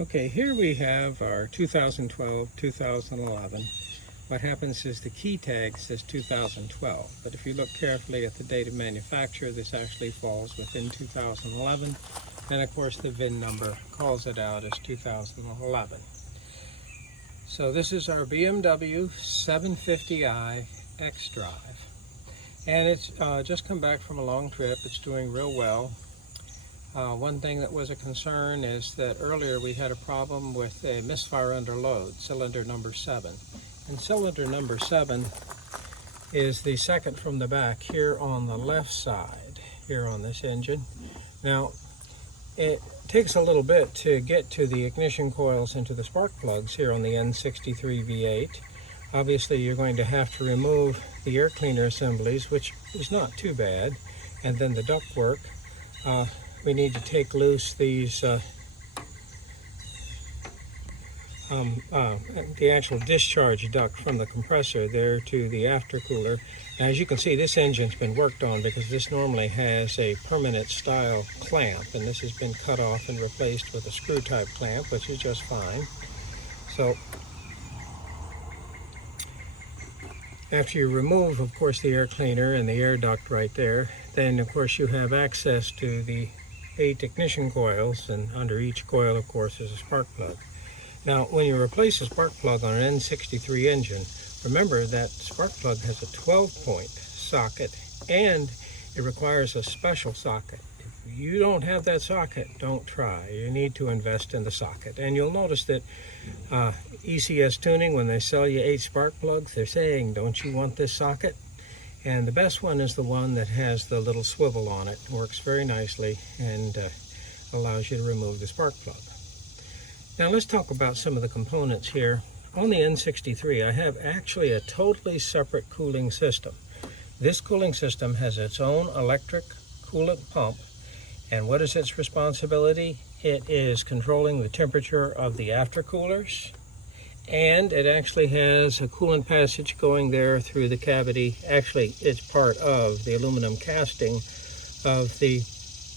Okay, here we have our 2012-2011. What happens is the key tag says 2012, but if you look carefully at the date of manufacture, this actually falls within 2011, and of course the VIN number calls it out as 2011. So this is our BMW 750i xDrive, and it's just come back from a long trip. It's doing real well. One thing that was a concern is that earlier we had a problem with a misfire under load, cylinder number 7. And cylinder number 7 is the second from the back here on the left side, here on this engine. Now, it takes a little bit to get to the ignition coils and to the spark plugs here on the N63 V8. Obviously, you're going to have to remove the air cleaner assemblies, which is not too bad, and then the ductwork. We need to take loose these, the actual discharge duct from the compressor there to the aftercooler. Now, as you can see, this engine's been worked on because this normally has a permanent style clamp, and this has been cut off and replaced with a screw type clamp, which is just fine. So after you remove, of course, the air cleaner and the air duct right there, then of course you have access to the 8 ignition coils, and under each coil, of course, is a spark plug. Now, when you replace a spark plug on an N63 engine, remember that spark plug has a 12-point socket, and it requires a special socket. If you don't have that socket, don't try. You need to invest in the socket. And you'll notice that ECS Tuning, when they sell you 8 spark plugs, they're saying, don't you want this socket? And the best one is the one that has the little swivel on it. It works very nicely and allows you to remove the spark plug. Now let's talk about some of the components here. On the N63, I have actually a totally separate cooling system. This cooling system has its own electric coolant pump, and what is its responsibility? It is controlling the temperature of the aftercoolers, and it actually has a coolant passage going there through the cavity. Actually, it's part of the aluminum casting of the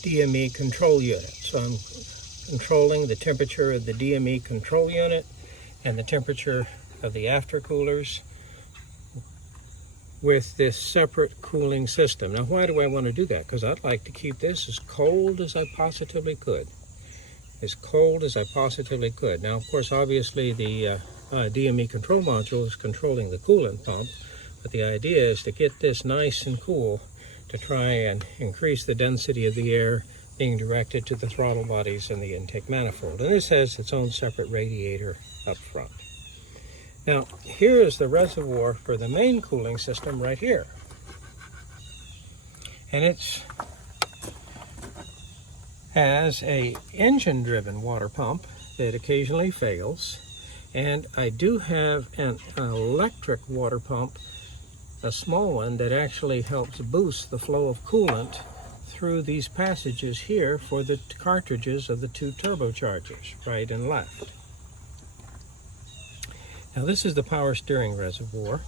DME control unit. So I'm controlling the temperature of the DME control unit and the temperature of the aftercoolers with this separate cooling system. Now, why do I want to do that? Because I'd like to keep this as cold as I positively could. As cold as I positively could. Now, of course, obviously the DME control module is controlling the coolant pump, but the idea is to get this nice and cool to try and increase the density of the air being directed to the throttle bodies and the intake manifold. And this has its own separate radiator up front. Now, here is the reservoir for the main cooling system right here. And it has a engine-driven water pump that occasionally fails. And I do have an electric water pump, a small one, that actually helps boost the flow of coolant through these passages here for the cartridges of the 2 turbochargers, right and left. Now this is the power steering reservoir.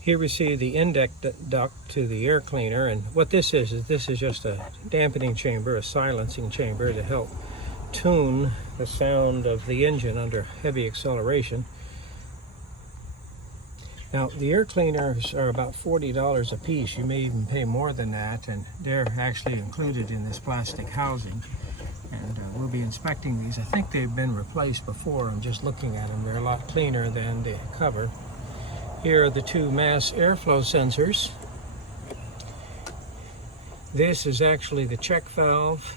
Here we see the inlet duct to the air cleaner, and what this is just a dampening chamber, a silencing chamber to help tune the sound of the engine under heavy acceleration. Now, the air cleaners are about $40 a piece. You may even pay more than that, and they're actually included in this plastic housing. And we'll be inspecting these. I think they've been replaced before. I'm just looking at them. They're a lot cleaner than the cover. Here are the 2 mass airflow sensors. This is actually the check valve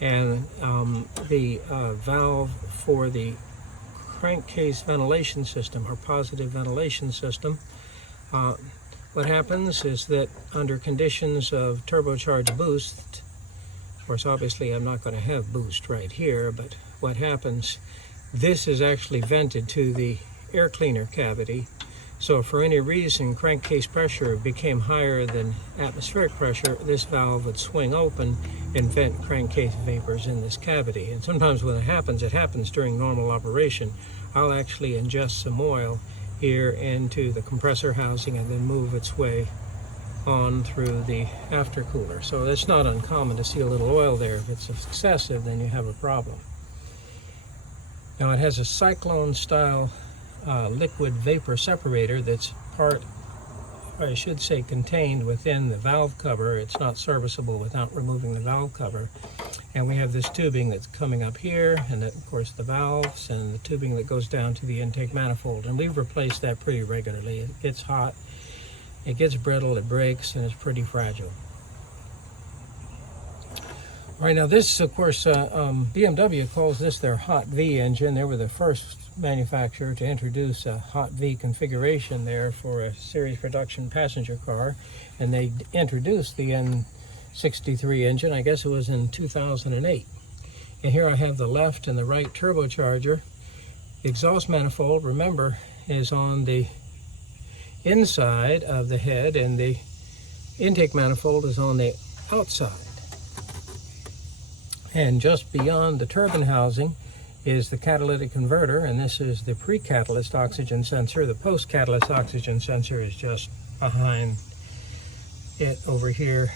and the valve for the crankcase ventilation system, or positive ventilation system. What happens is that under conditions of turbocharged boost, of course obviously I'm not going to have boost right here, but what happens, this is actually vented to the air cleaner cavity. So if for any reason crankcase pressure became higher than atmospheric pressure, this valve would swing open and vent crankcase vapors in this cavity. And sometimes when it happens during normal operation. I'll actually ingest some oil here into the compressor housing and then move its way on through the aftercooler. So it's not uncommon to see a little oil there. If it's excessive, then you have a problem. Now it has a cyclone style liquid vapor separator that's part, or I should say contained within the valve cover. It's not serviceable without removing the valve cover. And we have this tubing that's coming up here, and then, of course, the valves and the tubing that goes down to the intake manifold. And we've replaced that pretty regularly. It gets hot, it gets brittle, it breaks, and it's pretty fragile. All right, now this, of course, BMW calls this their Hot V engine. They were the first manufacturer to introduce a Hot V configuration there for a series production passenger car. And they introduced the N63 engine, I guess it was in 2008. And here I have the left and the right turbocharger. The exhaust manifold, remember, is on the inside of the head, and the intake manifold is on the outside. And just beyond the turbine housing is the catalytic converter, and this is the pre-catalyst oxygen sensor. The post-catalyst oxygen sensor is just behind it over here,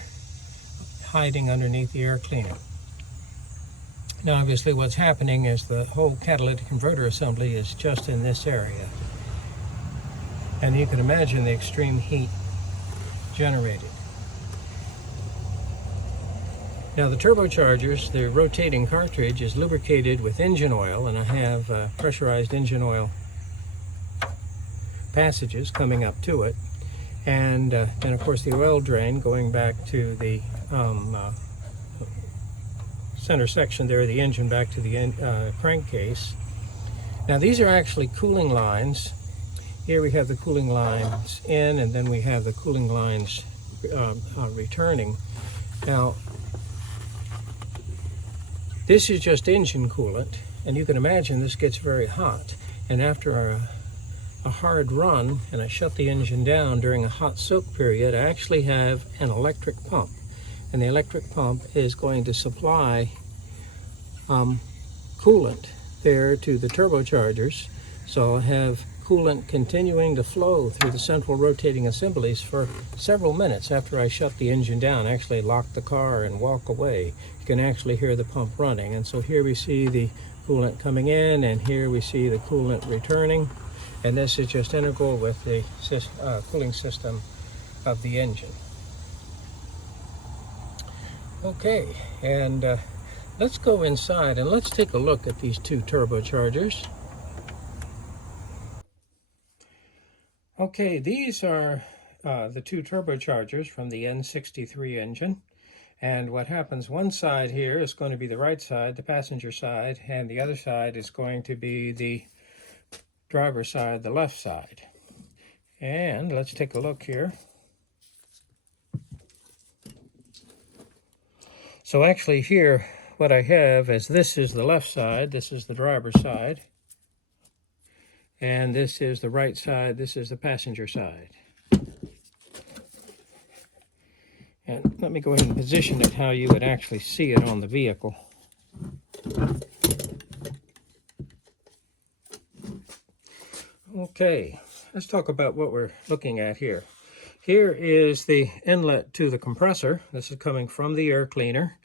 hiding underneath the air cleaner. Now obviously what's happening is the whole catalytic converter assembly is just in this area. And you can imagine the extreme heat generated. Now the turbochargers, the rotating cartridge is lubricated with engine oil, and I have pressurized engine oil passages coming up to it. And then of course the oil drain going back to the center section there, the engine back to the crankcase. Now these are actually cooling lines. Here we have the cooling lines in, and then we have the cooling lines returning. Now this is just engine coolant, and you can imagine this gets very hot. And after a hard run, and I shut the engine down during a hot soak period, I actually have an electric pump. And the electric pump is going to supply coolant there to the turbochargers. So I'll have coolant continuing to flow through the central rotating assemblies for several minutes after I shut the engine down, actually lock the car and walk away. You can actually hear the pump running. And so here we see the coolant coming in, and here we see the coolant returning. And this is just integral with the cooling system of the engine. Okay, and let's go inside and let's take a look at these two turbochargers. Okay, these are the two turbochargers from the N63 engine. And what happens, one side here is going to be the right side, the passenger side, and the other side is going to be the driver's side, the left side. And let's take a look here. So actually here, what I have is this is the left side, this is the driver's side, and this is the right side, this is the passenger side. And let me go ahead and position it how you would actually see it on the vehicle. Okay, let's talk about what we're looking at here. Here is the inlet to the compressor. This is coming from the air cleaner.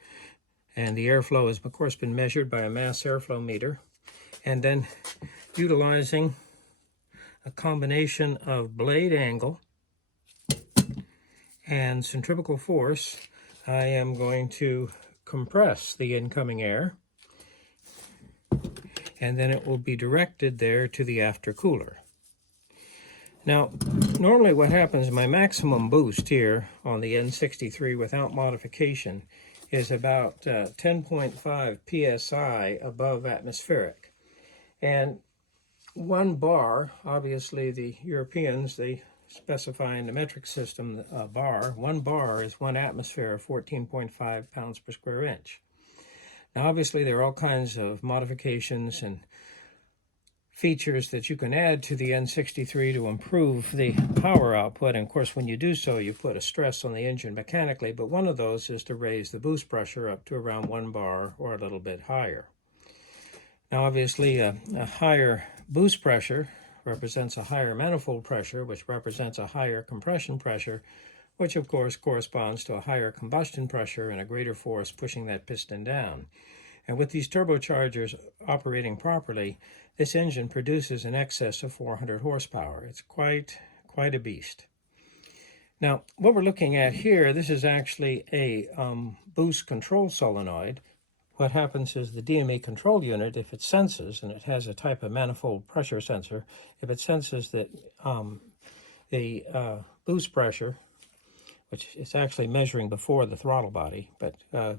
And the airflow has, of course, been measured by a mass airflow meter. And then utilizing a combination of blade angle and centrifugal force, I am going to compress the incoming air, and then it will be directed there to the aftercooler. Now, normally what happens, my maximum boost here on the N63 without modification is about 10.5 psi above atmospheric. And 1 bar, obviously the Europeans, they specify in the metric system bar. 1 bar is 1 atmosphere, 14.5 pounds per square inch. Now obviously there are all kinds of modifications and features that you can add to the N63 to improve the power output. And of course when you do so, you put a stress on the engine mechanically, but one of those is to raise the boost pressure up to around 1 bar or a little bit higher. Now obviously a higher boost pressure represents a higher manifold pressure, which represents a higher compression pressure, which of course corresponds to a higher combustion pressure and a greater force pushing that piston down. And with these turbochargers operating properly, this engine produces in excess of 400 horsepower. It's quite a beast. Now, what we're looking at here, this is actually a boost control solenoid. What happens is the DME control unit, if it senses, and it has a type of manifold pressure sensor, if it senses that the boost pressure, which is actually measuring before the throttle body, but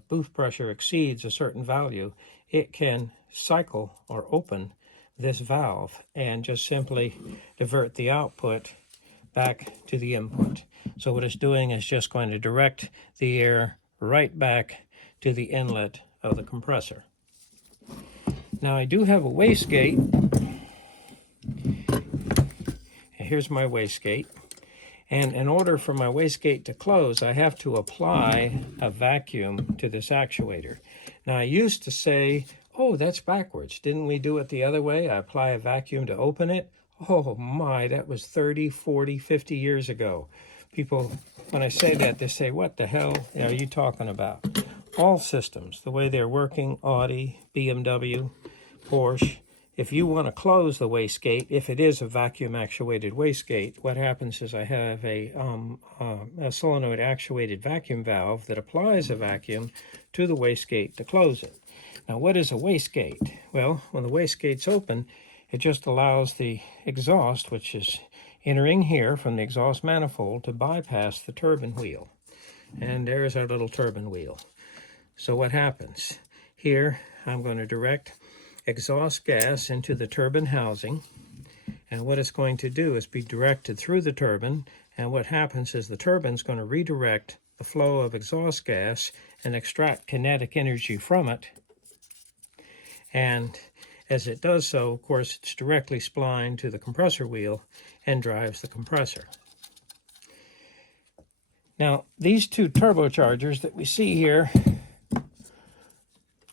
boost pressure exceeds a certain value, it can cycle or open this valve and just simply divert the output back to the input. So what it's doing is just going to direct the air right back to the inlet of the compressor. Now I do have a wastegate. Here's my wastegate. And in order for my wastegate to close, I have to apply a vacuum to this actuator. Now I used to say, oh, that's backwards. Didn't we do it the other way? I apply a vacuum to open it. Oh my, that was 30, 40, 50 years ago. People, when I say that, they say, what the hell are you talking about? All systems, the way they're working, Audi, BMW, Porsche, if you want to close the wastegate, if it is a vacuum actuated wastegate, what happens is I have a solenoid actuated vacuum valve that applies a vacuum to the wastegate to close it. Now, what is a wastegate? Well, when the wastegate's open, it just allows the exhaust, which is entering here from the exhaust manifold, to bypass the turbine wheel. And there's our little turbine wheel. So what happens? Here, I'm going to direct exhaust gas into the turbine housing. And what it's going to do is be directed through the turbine. And what happens is the turbine's going to redirect the flow of exhaust gas and extract kinetic energy from it. And as it does so, of course, it's directly splined to the compressor wheel and drives the compressor. Now, these two turbochargers that we see here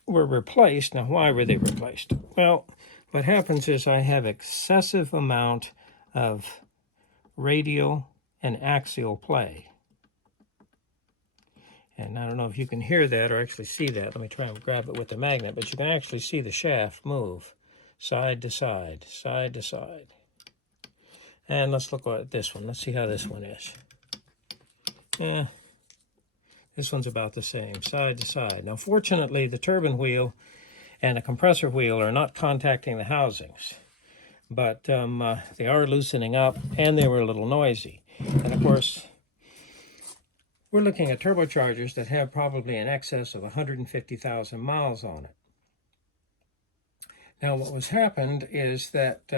were replaced. Now, why were they replaced? Well, what happens is I have excessive amount of radial and axial play. And I don't know if you can hear that or actually see that. Let me try and grab it with the magnet, but you can actually see the shaft move side to side, side to side. And let's look at this one. Let's see how this one is. Yeah, this one's about the same, side to side. Now, fortunately, the turbine wheel and the compressor wheel are not contacting the housings, but they are loosening up, and they were a little noisy. And of course, we're looking at turbochargers that have probably in excess of 150,000 miles on it. Now, what was happened is that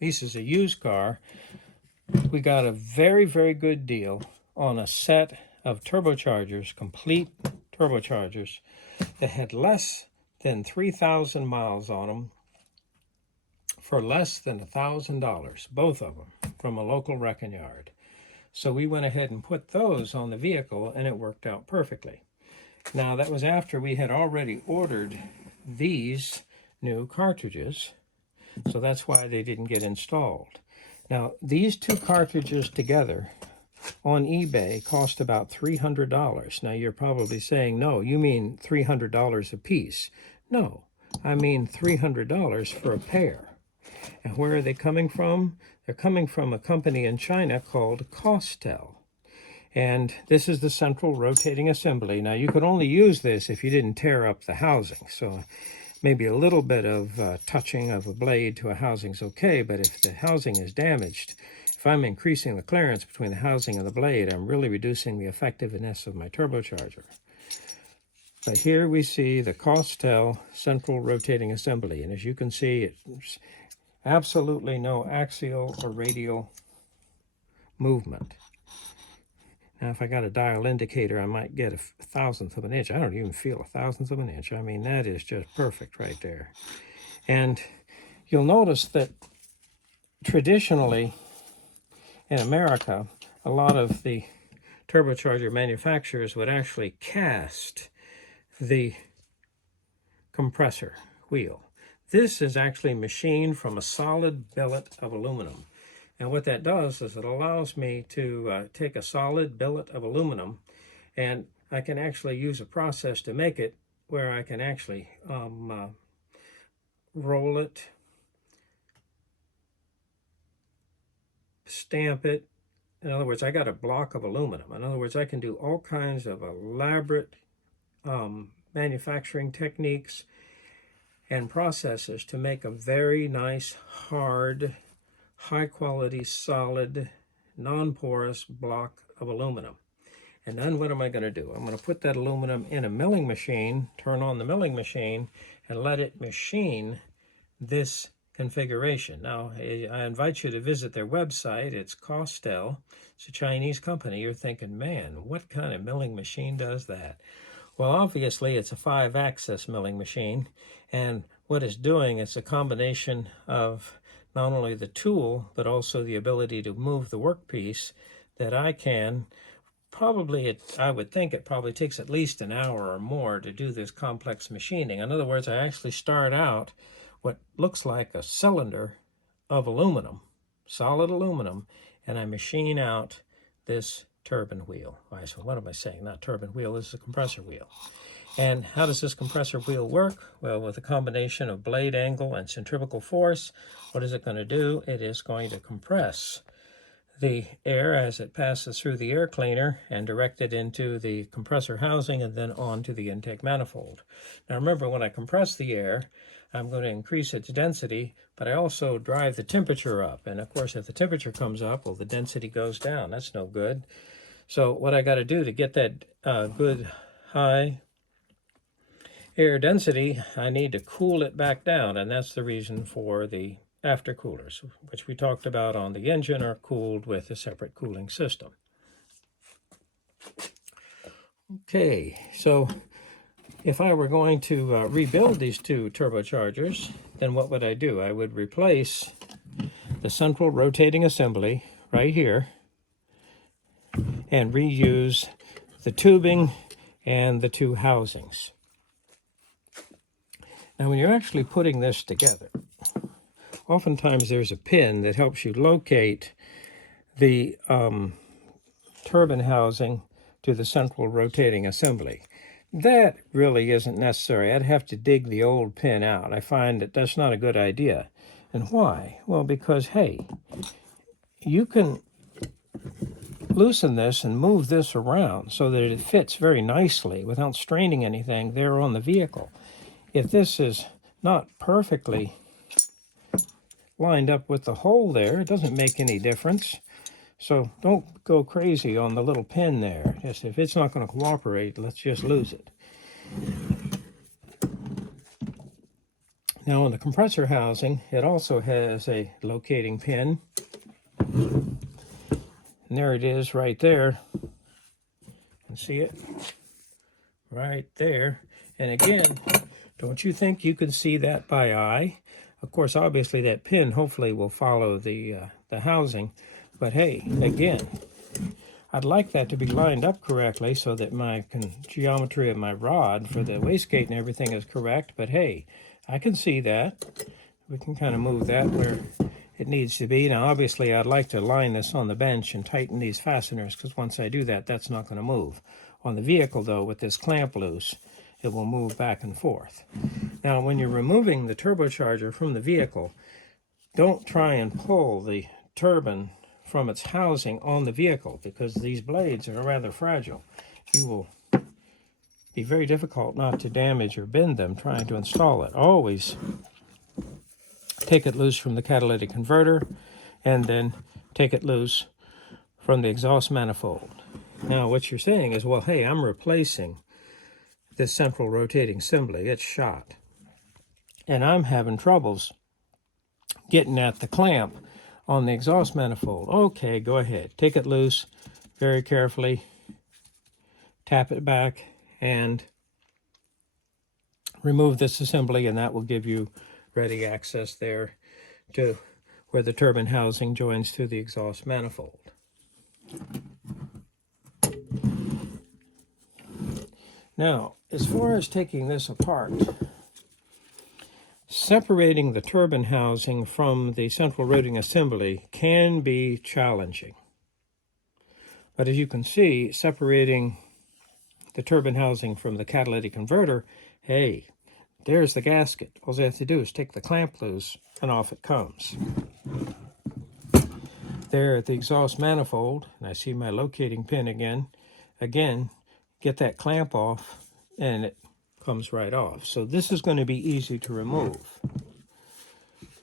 this is a used car. We got a very, very good deal on a set of turbochargers, complete turbochargers, that had less than 3,000 miles on them for less than $1,000, both of them, from a local wrecking yard. So we went ahead and put those on the vehicle, and it worked out perfectly. Now, that was after we had already ordered these new cartridges, so that's why they didn't get installed. Now, these two cartridges together on eBay cost about $300. Now, you're probably saying, no, you mean $300 a piece. No, I mean $300 for a pair. And where are they coming from? They're coming from a company in China called Costel. And this is the central rotating assembly. Now, you could only use this if you didn't tear up the housing. So maybe a little bit of touching of a blade to a housing is okay, but if the housing is damaged, if I'm increasing the clearance between the housing and the blade, I'm really reducing the effectiveness of my turbocharger. But here we see the Costel central rotating assembly. And as you can see, it's absolutely no axial or radial movement. Now, if I got a dial indicator, I might get a thousandth of an inch. I don't even feel a thousandth of an inch. I mean, that is just perfect right there. And you'll notice that traditionally in America, a lot of the turbocharger manufacturers would actually cast the compressor wheel. This is actually machined from a solid billet of aluminum. And what that does is it allows me to take a solid billet of aluminum, and I can actually use a process to make it where I can actually roll it, stamp it. In other words, I got a block of aluminum. In other words, I can do all kinds of elaborate manufacturing techniques and processes to make a very nice, hard, high-quality, solid, non-porous block of aluminum. And then what am I going to do? I'm going to put that aluminum in a milling machine, turn on the milling machine, and let it machine this configuration. Now, I invite you to visit their website. It's Costel. It's a Chinese company. You're thinking, man, what kind of milling machine does that? Well, obviously, it's a 5-axis milling machine, and what it's doing is a combination of not only the tool, but also the ability to move the workpiece that I can. Probably, I would think it probably takes at least an hour or more to do this complex machining. In other words, I actually start out what looks like a cylinder of aluminum, solid aluminum, and I machine out this turbine wheel. So what am I saying? Not turbine wheel, this is a compressor wheel. And how does this compressor wheel work? Well, with a combination of blade angle and centrifugal force, what is it going to do? It is going to compress the air as it passes through the air cleaner and direct it into the compressor housing and then onto the intake manifold. Now remember, when I compress the air, I'm going to increase its density, but I also drive the temperature up. And of course, if the temperature comes up, well, the density goes down. That's no good. So what I got to do to get that good high air density, I need to cool it back down, and that's the reason for the aftercoolers, which we talked about on the engine, are cooled with a separate cooling system. Okay, so if I were going to rebuild these two turbochargers, then what would I do? I would replace the central rotating assembly right here and reuse the tubing and the two housings. Now, when you're actually putting this together, oftentimes there's a pin that helps you locate the turbine housing to the central rotating assembly. That really isn't necessary. I'd have to dig the old pin out. I find that that's not a good idea. And why? Well, because, hey, you can loosen this and move this around so that it fits very nicely without straining anything there on the vehicle. If this is not perfectly lined up with the hole there, it doesn't make any difference. So don't go crazy on the little pin there. Just if it's not going to cooperate, let's just lose it. Now on the compressor housing, it also has a locating pin. And there it is right there. You can see it right there. And again, don't you think you can see that by eye? Of course, obviously that pin hopefully will follow the housing. But hey, again, I'd like that to be lined up correctly so that my geometry of my rod for the wastegate and everything is correct. But hey, I can see that. We can kind of move that where it needs to be. Now, obviously, I'd like to line this on the bench and tighten these fasteners, because once I do that, that's not going to move. On the vehicle, though, with this clamp loose, it will move back and forth. Now, when you're removing the turbocharger from the vehicle, don't try and pull the turbine from its housing on the vehicle, because these blades are rather fragile. You will be very difficult not to damage or bend them trying to install it. Always take it loose from the catalytic converter and then take it loose from the exhaust manifold. Now what you're saying is, well, hey, I'm replacing this central rotating assembly. It's shot. And I'm having troubles getting at the clamp on the exhaust manifold. Okay, go ahead. Take it loose very carefully. Tap it back and remove this assembly, and that will give you ready access there to where the turbine housing joins to the exhaust manifold. Now, as far as taking this apart, separating the turbine housing from the central rotating assembly can be challenging. But as you can see, separating the turbine housing from the catalytic converter Hey, there's the gasket. All you have to do is take the clamp loose and off it comes. There at the exhaust manifold, and I see my locating pin again, get that clamp off and it comes right off. So this is going to be easy to remove.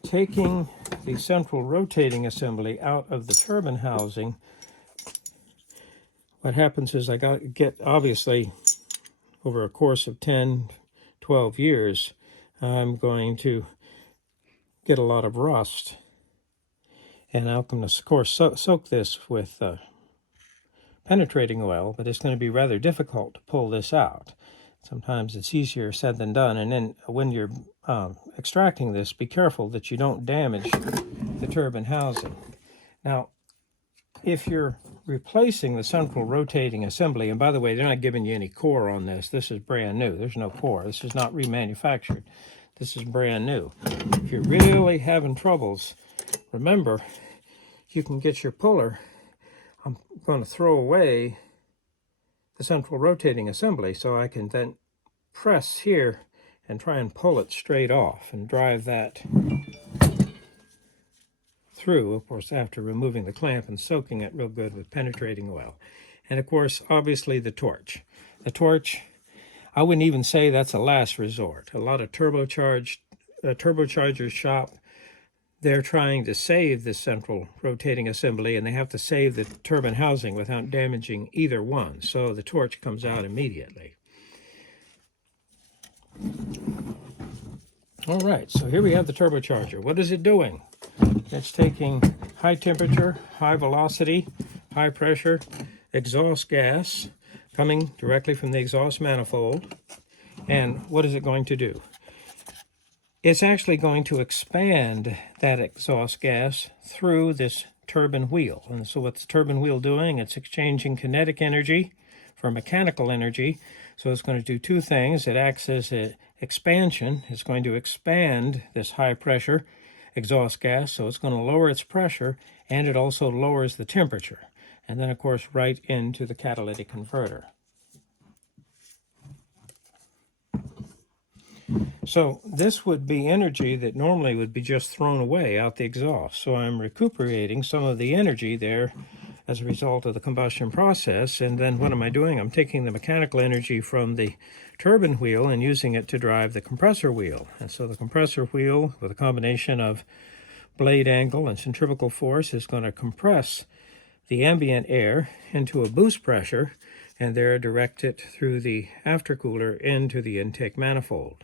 Taking the central rotating assembly out of the turbine housing, what happens is I get obviously over a course of 10, 12 years, I'm going to get a lot of rust. And I'm going to, of course, soak this with penetrating oil, but it's going to be rather difficult to pull this out. Sometimes it's easier said than done. And then when you're extracting this, be careful that you don't damage the turbine housing. Now, if you're replacing the central rotating assembly, and by the way, they're not giving you any core on this. This is brand new. There's no core. This is not remanufactured. This is brand new. If you're really having troubles, remember, you can get your puller. I'm going to throw away the central rotating assembly so I can then press here and try and pull it straight off and drive that through, of course, after removing the clamp and soaking it real good with penetrating oil. And of course, obviously the torch. The torch, I wouldn't even say that's a last resort. A lot of turbocharger shop, they're trying to save the central rotating assembly, and they have to save the turbine housing without damaging either one. So the torch comes out immediately. All right, so here we have the turbocharger. What is it doing? It's taking high temperature, high velocity, high pressure exhaust gas coming directly from the exhaust manifold. And what is it going to do? It's actually going to expand that exhaust gas through this turbine wheel. And so what's the turbine wheel doing? It's exchanging kinetic energy for mechanical energy. So it's going to do two things. It acts as an expansion. It's going to expand this high pressure exhaust gas, so it's going to lower its pressure, and it also lowers the temperature. And then, of course, right into the catalytic converter. So this would be energy that normally would be just thrown away out the exhaust. So I'm recuperating some of the energy there as a result of the combustion process. And then what am I doing? I'm taking the mechanical energy from the turbine wheel and using it to drive the compressor wheel. And so the compressor wheel, with a combination of blade angle and centrifugal force, is going to compress the ambient air into a boost pressure and there direct it through the aftercooler into the intake manifold.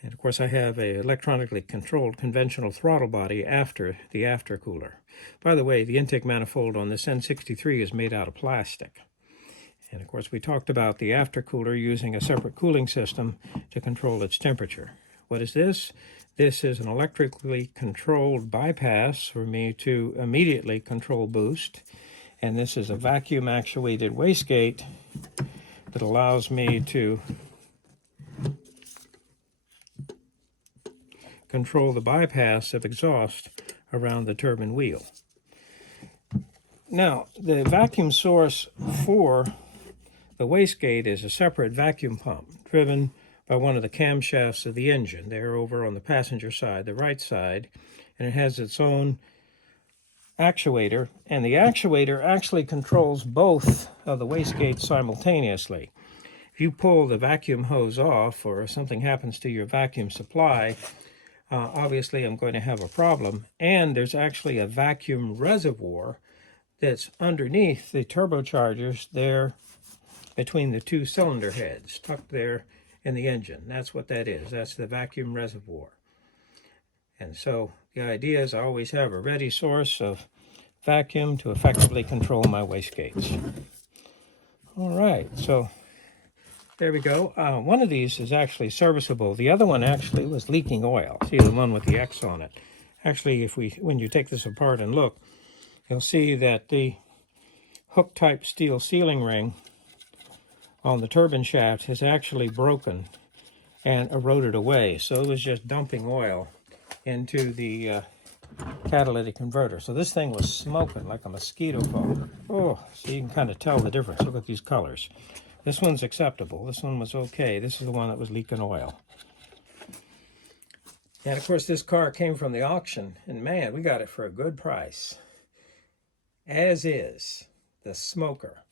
And of course I have a electronically controlled conventional throttle body after the aftercooler. By the way, the intake manifold on this N63 is made out of plastic. And of course we talked about the aftercooler using a separate cooling system to control its temperature. What is this? This is an electrically controlled bypass for me to immediately control boost. And this is a vacuum actuated wastegate that allows me to control the bypass of exhaust around the turbine wheel. Now, the vacuum source for the wastegate is a separate vacuum pump driven by one of the camshafts of the engine. They're over on the passenger side, the right side, and it has its own actuator, and the actuator actually controls both of the wastegates simultaneously. If you pull the vacuum hose off or something happens to your vacuum supply, obviously I'm going to have a problem. And there's actually a vacuum reservoir that's underneath the turbochargers there between the two cylinder heads, tucked there in the engine. That's what that is. That's the vacuum reservoir. And so the idea is I always have a ready source of vacuum to effectively control my wastegates. All right, so there we go. One of these is actually serviceable. The other one actually was leaking oil. See the one with the X on it. Actually, when you take this apart and look, you'll see that the hook-type steel sealing ring on the turbine shaft has actually broken and eroded away. So it was just dumping oil into the catalytic converter. So this thing was smoking like a mosquito phone. Oh, so you can kind of tell the difference. Look at these colors. This one's acceptable. This one was okay. This is the one that was leaking oil. And of course, this car came from the auction, and man, we got it for a good price. As is the smoker.